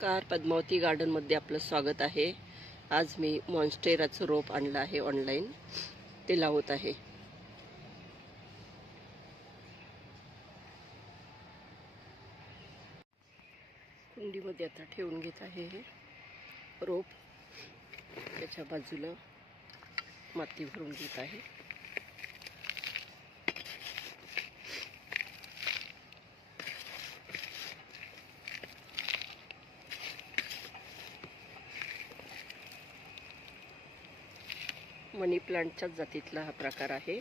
नमस्कार, पद्मावती गार्डनमध्ये आपलं स्वागत आहे। आज मी मॉन्स्टेराचं रोप आणलं आहे ऑनलाईन, ते लावत आहे। कुंडीमध्ये आता ठेवून घेत आहे हे रोप। त्याच्या बाजूला माती भरून घेत आहे। मनी प्लांटच्या जातीतला हा प्रकार आहे।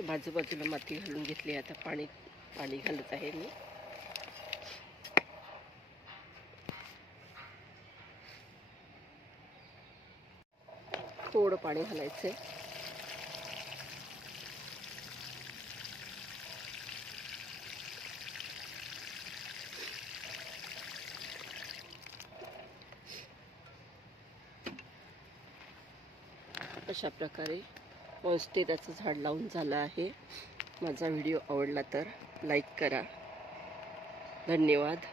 बाजूबाजूला माती घालून घेतली। आता पाणी घालत आहे मी। थोडं पाणी घालायचंय। अशा प्रकारे मॉन्स्टेराचं झाड लावून झालं आहे। माझा व्हिडिओ आवडला तर लाईक करा। धन्यवाद।